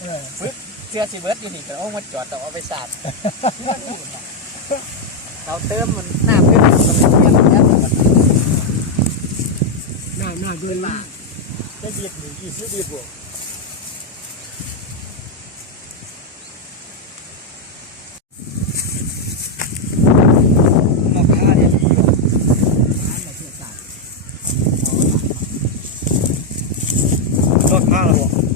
เออปึ๊บเสื้อสิเบิร์ดอยู่นี่ก็เอามาจอดต้องเอาไปสาดเราเติมมันน้ำขึ้นมันเปลี่ยนแล้วมันหน้าหน้าด้วยว่าจะดีดหนึ่งกี่สิบดีดบวกหมอกข้าเนี่ยดีอยู่น้ำมาเชื่อสายรถข้างระบบยั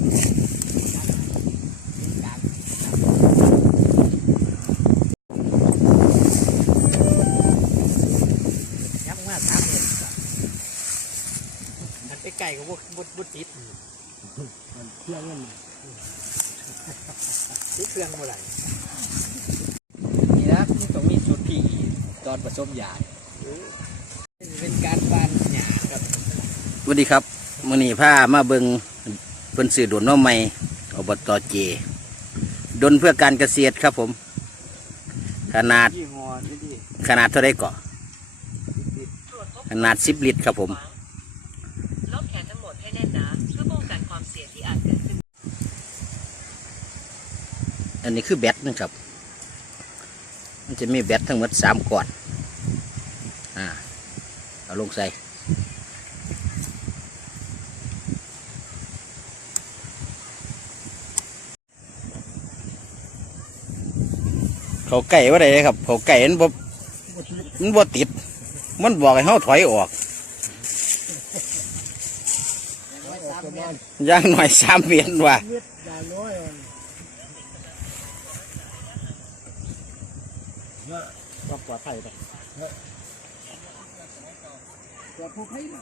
ก่กับบุบุบุติดมันเครื่องเงินติดเครื่องเมื่อไหร่นี่นะมันต้องมีชุดผีตอนผสมยาเป็นการปานหยาครับสวัสดีครับมื่อนี้พามาเบิงเพิ่นสื่อดนน้องใหม่อบตเจ ดนเพื่อการเกษตรครับผม ขนาดยี่ห้อนี่ดิขนาดเท่าไรก่อขนาดสิบลิตรครับผม ล็อกแขนทั้งหมดให้แน่นหนาเพื่อป้องกันความเสี่ยงที่อาจเกิดขึ้น อั นนี้คือแบตนะครับ มันจะมีแบตทั้งหมดสามก้อนอ่าเอาลงใส่เขาไก่ว่าไรครับเขาไก่มันบ่มันบ่ติด มันบอกให้เขาถอยออกย่างหน่อยสามเมียนว่า เม็ดอย่างน้อย ก็ปลอดภัยไปปลอดภัยนะ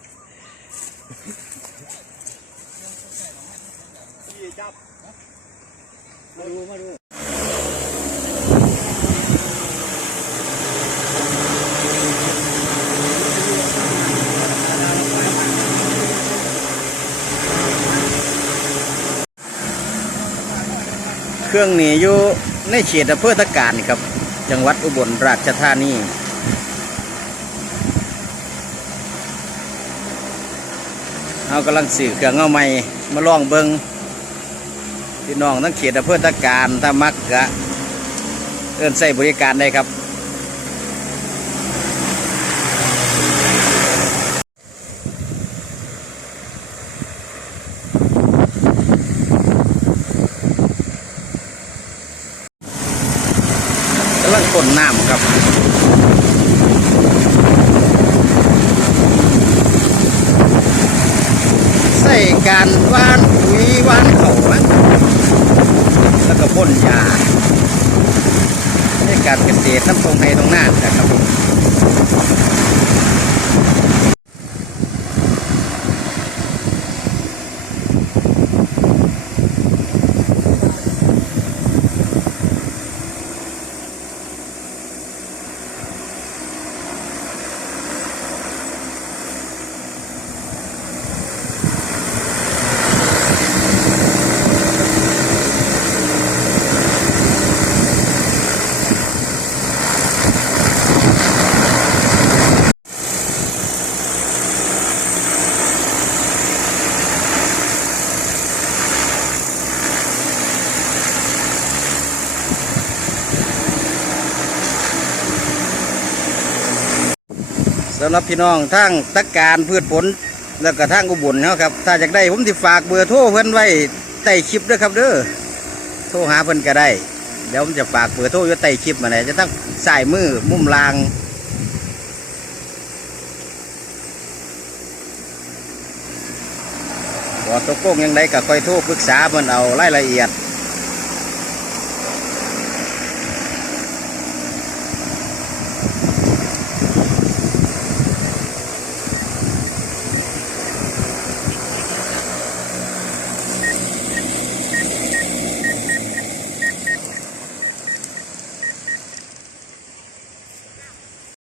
จับ มาดู มาดูเครื่องนี้อยู่ในเขตอำเภอตะการนี่ครับ จังหวัดอุบลราชธานีเอากำลังสื่อเครื่องเอาใหม่มาลองเบิงพี่น้องทั้งเขตอำเภอตะการถ้ามักกะเอื้นใส่บริการได้ครับ กำลังกดน้ำครับ ใส่ การว่านปุ๋ยว่านเขาแล้วก็พ่นยาในการเกษตรน้ำตรงไฮตรงหน้านะครับผมำหรับพี่น้องทั้งตะการพืชผลแล้วก็ทั้งอุบลเนาะครับ ถ้าอยากได้ผมสิฝากเบอร์โทรเพิ่นไว้ใต้คลิปด้วยครับเด้อโทรหาเพิ่นก็ได้ เดี๋ยวผมจะฝากเบอร์โทรอยู่ใต้คลิปมาไหนจะตั้งสายมือมุมลางขอตกลงยังไงก็ค่อยโทรปรึกษาเพิ่นเอารายละเอียด